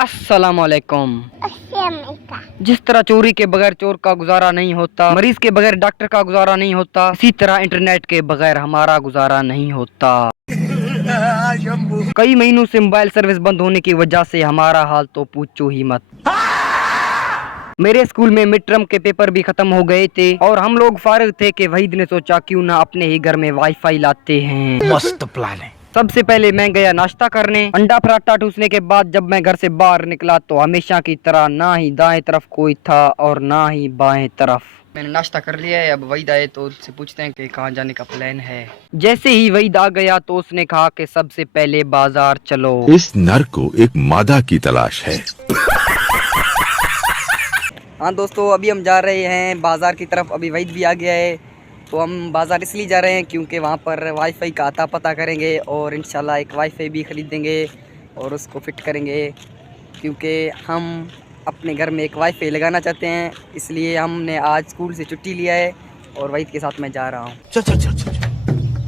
अस्सलामुअलैकुम। जिस तरह चोरी के बगैर चोर का गुजारा नहीं होता, मरीज के बगैर डॉक्टर का गुजारा नहीं होता, इसी तरह इंटरनेट के बगैर हमारा गुजारा नहीं होता। कई महीनों से मोबाइल सर्विस बंद होने की वजह से हमारा हाल तो पूछो ही मत। मेरे स्कूल में मिड टर्म के पेपर भी खत्म हो गए थे और हम लोग फारिग थे कि वहीद ने सोचा क्यों ना अपने ही घर में वाईफाई लाते हैं। मस्त प्लान है। सबसे पहले मैं गया नाश्ता करने। अंडा पराठा ठूसने के बाद जब मैं घर से बाहर निकला तो हमेशा की तरह ना ही दाएं तरफ कोई था और ना ही बाएं तरफ। मैंने नाश्ता कर लिया है, अब वहीद आए तो उससे पूछते हैं कि कहाँ जाने का प्लान है। जैसे ही वहीद आ गया तो उसने कहा कि सबसे पहले बाजार चलो। इस नर को एक मादा की तलाश है। हाँ दोस्तों, अभी हम जा रहे हैं बाजार की तरफ। अभी वहीद भी आ गया है तो हम बाज़ार इसलिए जा रहे हैं क्योंकि वहाँ पर वाईफाई का अता पता करेंगे और इंशाल्लाह एक वाईफाई भी ख़रीदेंगे और उसको फिट करेंगे, क्योंकि हम अपने घर में एक वाईफाई लगाना चाहते हैं। इसलिए हमने आज स्कूल से छुट्टी लिया है और वहीद के साथ मैं जा रहा हूँ। चल।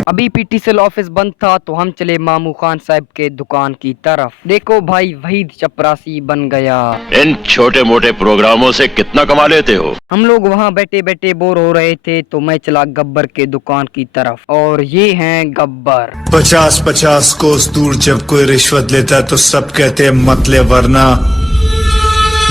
अभी पीटीसीएल ऑफिस बंद था तो हम चले मामू खान साहब के दुकान की तरफ। देखो भाई, वहीद चपरासी बन गया। इन छोटे मोटे प्रोग्रामों से कितना कमा लेते हो? हम लोग वहाँ बैठे बैठे बोर हो रहे थे तो मैं चला गब्बर के दुकान की तरफ और ये हैं गब्बर। 50-50 कोस दूर जब कोई रिश्वत लेता है तो सब कहते हैं मत ले वरना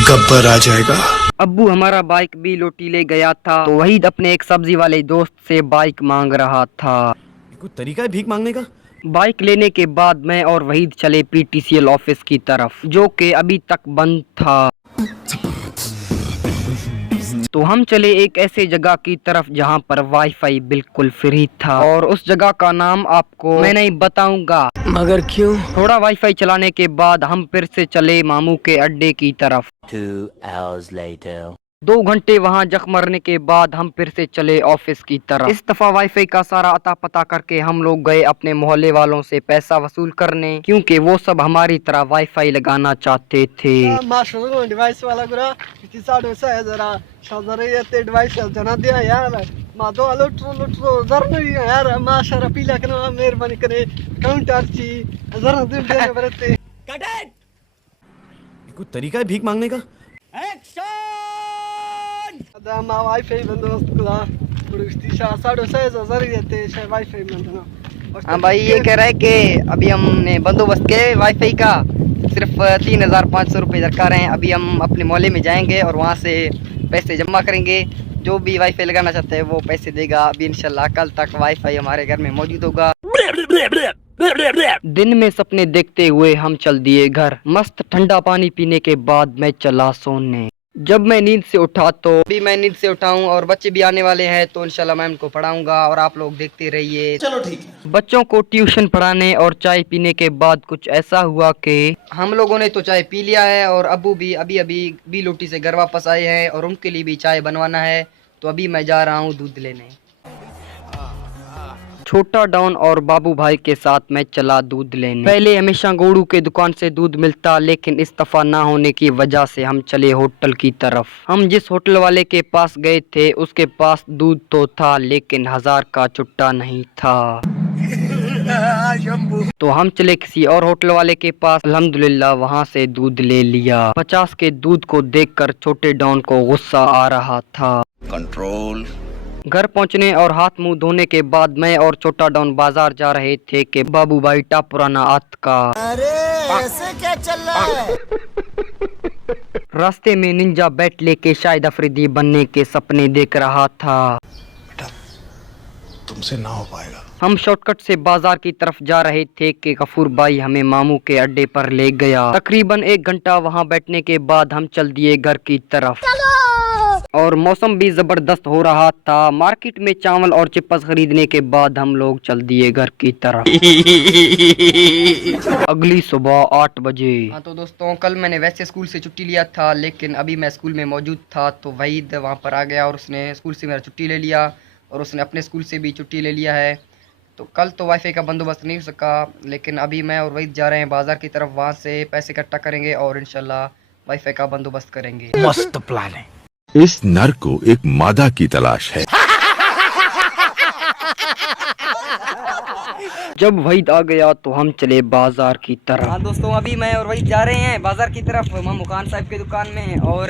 गब्बर आ जाएगा। अब्बू हमारा बाइक भी लोटी ले गया था तो वहीद अपने एक सब्जी वाले दोस्त से बाइक मांग रहा था। कोई तरीका है भीख मांगने का? बाइक लेने के बाद मैं और वहीद चले पीटीसीएल ऑफिस की तरफ, जो कि अभी तक बंद था। तो हम चले एक ऐसे जगह की तरफ जहां पर वाईफाई बिल्कुल फ्री था और उस जगह का नाम आपको मैं नहीं बताऊंगा। मगर क्यों? थोड़ा वाईफाई चलाने के बाद हम फिर से चले मामू के अड्डे की तरफ। 2 hours later. 2 घंटे वहाँ जख मरने के बाद हम फिर से चले ऑफिस की तरफ। इस दफा वाईफाई का सारा अता पता करके हम लोग गए अपने मोहल्ले वालों से पैसा वसूल करने, क्योंकि वो सब हमारी तरह वाईफाई लगाना चाहते थे। डिवाइस वाला गुरा किसी साढ़े से है जरा शादर ये ते डिवाइस जना दिया यार मादो लुटरो जर नहीं यार माशरा पीला कना मेहरबानी करे काउंटर ची जरा दे दे बरते कट इट। कोई तरीका है भीख मांगने का? दामा वाईफाई बंदोबस्त कला पुरुष साढ़े से जर ये ते शायद वाईफाई बंदना। हाँ भाई, ये कह रहा है कि अभी हमने बंदोबस्त किया वाईफाई का, सिर्फ 3500 रुपये दरकार हैं। अभी हम अपने मोहल्ले में जाएंगे और वहाँ से पैसे जमा करेंगे। जो भी वाईफाई लगाना चाहता है वो पैसे देगा। अभी इंशाल्लाह कल तक वाईफाई हमारे घर में मौजूद होगा। दिन में सपने देखते हुए हम चल दिए घर। मस्त ठंडा पानी पीने के बाद मैं चला सोने। जब मैं नींद से उठा तो अभी मैं नींद से उठा हूँ और बच्चे भी आने वाले हैं तो इंशाल्लाह मैं उनको पढ़ाऊंगा और आप लोग देखते रहिए। चलो ठीक है। बच्चों को ट्यूशन पढ़ाने और चाय पीने के बाद कुछ ऐसा हुआ कि हम लोगों ने तो चाय पी लिया है और अब्बू भी अभी लोटी से घर वापस आए हैं और उनके लिए भी चाय बनवाना है। तो अभी मैं जा रहा हूँ दूध लेने। छोटा डॉन और बाबू भाई के साथ मैं चला दूध लेने। पहले हमेशा गोड़ू के दुकान से दूध मिलता, लेकिन इस दफा ना होने की वजह से हम चले होटल की तरफ। हम जिस होटल वाले के पास गए थे उसके पास दूध तो था लेकिन 1000 का चुट्टा नहीं था। तो हम चले किसी और होटल वाले के पास। अल्हम्दुलिल्लाह वहाँ से दूध ले लिया। 50 के दूध को देखकर छोटे डॉन को गुस्सा आ रहा था। कंट्रोल। घर पहुंचने और हाथ मुंह धोने के बाद मैं और छोटा डॉन बाजार जा रहे थे कि बाबू भाई टा पुराना आत का। अरे ऐसे क्या चल रहा है? रास्ते में निंजा बैट लेके शाहिद अफरीदी बनने के सपने देख रहा था। बेटा तुमसे ना हो पाएगा। हम शॉर्टकट से बाजार की तरफ जा रहे थे कि गफूर भाई हमें मामू के अड्डे पर ले गया। तकरीबन 1 घंटा वहाँ बैठने के बाद हम चल दिए घर की तरफ और मौसम भी जबरदस्त हो रहा था। मार्केट में चावल और चिप्स खरीदने के बाद हम लोग चल दिए घर की तरफ। अगली सुबह 8 बजे। हाँ तो दोस्तों, कल मैंने वैसे स्कूल से छुट्टी लिया था लेकिन अभी मैं स्कूल में मौजूद था तो वहीद वहाँ पर आ गया और उसने स्कूल से मेरा छुट्टी ले लिया और उसने अपने स्कूल से भी छुट्टी ले लिया है। तो कल तो वाईफाई का बंदोबस्त नहीं हो सका, लेकिन अभी मैं और वहीद जा रहे हैं बाजार की तरफ। वहाँ से पैसे इकट्ठा करेंगे और इंशाल्लाह वाईफाई का बंदोबस्त करेंगे। मस्त प्लान है। इस नर को एक मादा की तलाश है। जब वहीद आ गया तो हम चले बाजार की तरफ। हाँ दोस्तों, अभी मैं और वहीद जा रहे हैं बाजार की तरफ, मामू खान साहब की दुकान में, और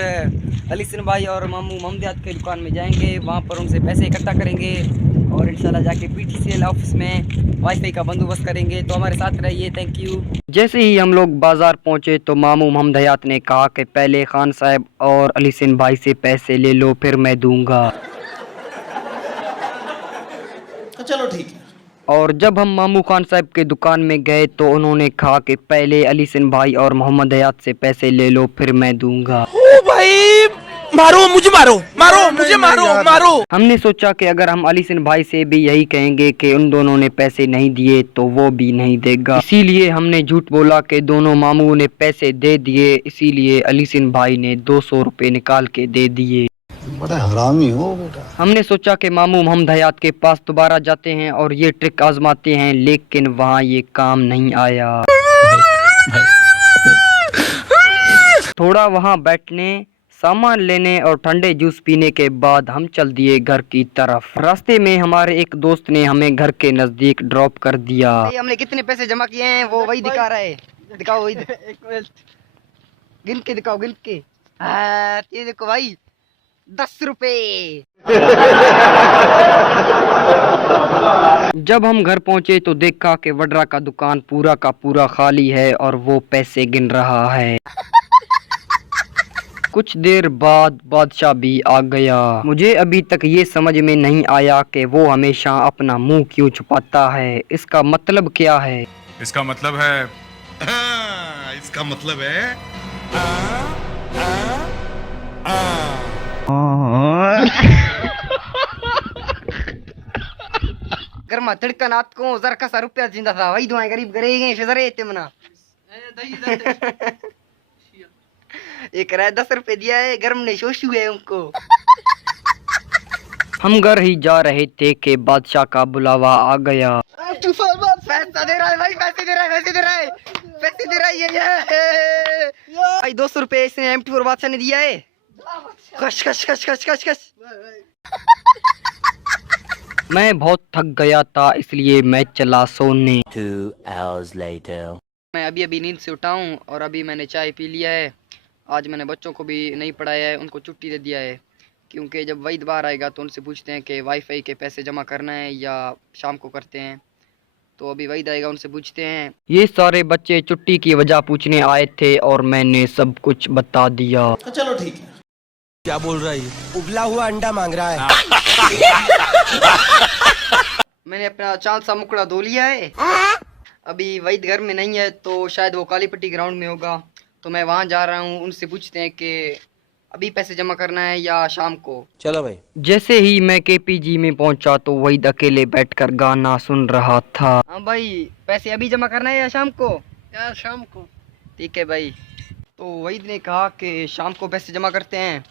अली सिन भाई और मामू मोहम्मद की दुकान में जाएंगे। वहाँ पर उनसे पैसे इकट्ठा करेंगे और इंशाल्लाह जाके PTCL ऑफिस में वाईफाई का बंदोबस्त करेंगे। तो हमारे साथ रहिए, थैंक यू। जैसे ही हम लोग बाजार पहुँचे तो मामू मोहम्मद हयात ने कहा कि पहले खान साहब और अली सिन भाई से पैसे ले लो, फिर मैं दूंगा। चलो ठीक है। और जब हम मामू खान साहब के दुकान में गए तो उन्होंने कहा कि पहले अली सिन भाई और मोहम्मद हयात से पैसे ले लो, फिर मैं दूंगा। ओ भाई, मारो मुझे, मारो मुझे, मारो। हमने सोचा कि अगर हम अली सिन भाई से भी यही कहेंगे कि उन दोनों ने पैसे नहीं दिए तो वो भी नहीं देगा, इसीलिए हमने झूठ बोला कि दोनों मामू ने पैसे दे दिए। इसीलिए अली सिन भाई ने 200 रुपए निकाल के दे दिए। बड़ा हरामी हो बेटा। हमने सोचा कि मामू मोहम्मद हयात के पास दोबारा जाते हैं और ये ट्रिक आजमाते हैं, लेकिन वहाँ ये काम नहीं आया। थोड़ा वहाँ बैठने, सामान लेने और ठंडे जूस पीने के बाद हम चल दिए घर की तरफ। रास्ते में हमारे एक दोस्त ने हमें घर के नजदीक ड्रॉप कर दिया। हमने कितने पैसे जमा किए हैं वो वही दिखा रहा है, दिखाओ वही। गिन के दिखाओ, गिन के। ये देखो भाई, 10 रुपए। जब हम घर पहुंचे तो देखा कि वड्रा का दुकान पूरा का पूरा खाली है और वो पैसे गिन रहा है। कुछ देर बाद बादशाह भी आ गया। मुझे अभी तक ये समझ में नहीं आया कि वो हमेशा अपना मुंह क्यों छुपाता है। इसका मतलब क्या है? इसका मतलब है गर्मा तिड़का नात को जर का रुपया जिंदा था वही दुआएं गरीब करेंगे फिजरे तिमना। एक राय 10 रुपए दिया है, गर्म ने शोशु है उनको। हम घर ही जा रहे थे कि बादशाह का बुलावा आ गया। पैसा दे रहा है भाई, पैसे दे रहा है ये भाई 200 रुपए इसने M24 बादशाह ने दिया है। कश कश कश कश कश कश। मैं बहुत थक गया था इसलिए मैं चला सोने। 2 hours later. मैं अभी नींद से उठा हूँ और अभी मैंने चाय पी लिया है। आज मैंने बच्चों को भी नहीं पढ़ाया है, उनको छुट्टी दे दिया है, क्योंकि जब वहीद बाहर आएगा तो उनसे पूछते हैं कि वाईफाई के पैसे जमा करना है या शाम को करते हैं। तो अभी वहीद आएगा, उनसे पूछते हैं। ये सारे बच्चे छुट्टी की वजह पूछने आए थे और मैंने सब कुछ बता दिया। चलो ठीक है। क्या बोल रहा है? उबला हुआ अंडा मांग रहा है। मैंने अपना चांद सा मुकड़ा धो लिया है। अभी वहीद घर में नहीं है तो शायद वो काली पट्टी ग्राउंड में होगा, तो मैं वहाँ जा रहा हूँ। उनसे पूछते हैं कि अभी पैसे जमा करना है या शाम को। चलो भाई। जैसे ही मैं KPG में पहुंचा तो वहीद अकेले बैठकर गाना सुन रहा था। हाँ भाई, पैसे अभी जमा करना है या शाम को? यार शाम को। ठीक है भाई। तो वहीद ने कहा कि शाम को पैसे जमा करते हैं,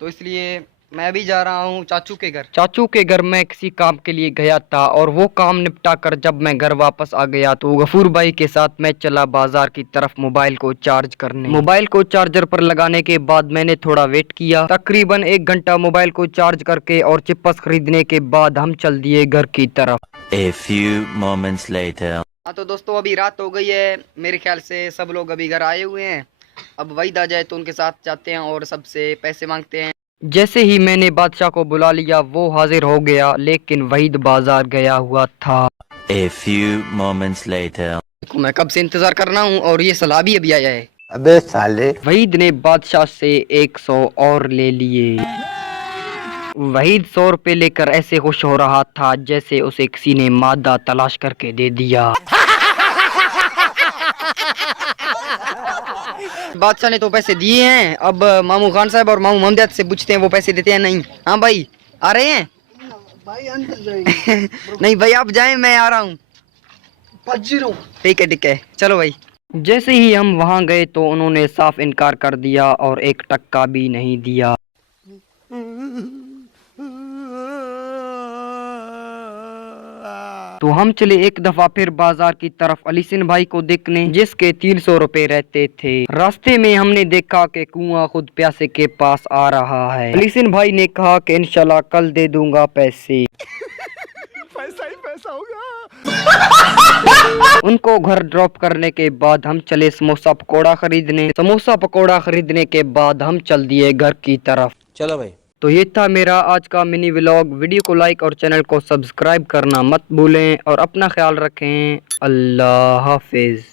तो इसलिए मैं अभी जा रहा हूँ चाचू के घर। चाचू के घर मैं किसी काम के लिए गया था और वो काम निपटा कर जब मैं घर वापस आ गया तो गफूर भाई के साथ मैं चला बाजार की तरफ मोबाइल को चार्ज करने। मोबाइल को चार्जर पर लगाने के बाद मैंने थोड़ा वेट किया। तकरीबन 1 घंटा मोबाइल को चार्ज करके और चिप्स खरीदने के बाद हम चल दिए घर की तरफ। A few moments later. हाँ तो दोस्तों, अभी रात हो गई है, मेरे ख्याल से सब लोग अभी घर आए हुए हैं। अब वहीद आ जाए तो उनके साथ जाते हैं और सबसे पैसे मांगते हैं। जैसे ही मैंने बादशाह को बुला लिया वो हाजिर हो गया, लेकिन वहीद बाजार गया हुआ था। A few moments later. मैं कब से इंतजार कर रहा हूँ और ये सलाह भी अभी आया है। अबे साले। वहीद ने बादशाह से 100 और ले लिए। वहीद 100 रुपए लेकर ऐसे खुश हो रहा था जैसे उसे किसी ने मादा तलाश करके दे दिया। बादशाह ने तो पैसे दिए हैं, अब मामू खान साहब और मामू मोहम्मद से पूछते हैं वो पैसे देते हैं नहीं। हाँ भाई, आ रहे हैं भाई अंदर जाएंगे। नहीं भाई आप जाएं, मैं आ रहा हूँ। ठीक है चलो भाई। जैसे ही हम वहाँ गए तो उन्होंने साफ इनकार कर दिया और 1 टक्का भी नहीं दिया। तो हम चले एक दफा फिर बाजार की तरफ अली सिन भाई को देखने, जिसके 300 रुपए रहते थे। रास्ते में हमने देखा कि कुआं खुद प्यासे के पास आ रहा है। अली सिन भाई ने कहा कि इंशाल्लाह कल दे दूंगा पैसे। पैसा ही पैसा होगा। उनको घर ड्रॉप करने के बाद हम चले समोसा पकोड़ा खरीदने। समोसा पकोड़ा खरीदने के बाद हम चल दिए घर की तरफ। चलो भाई। तो ये था मेरा आज का मिनी व्लॉग। वीडियो को लाइक और चैनल को सब्सक्राइब करना मत भूलें और अपना ख्याल रखें। अल्लाह हाफिज।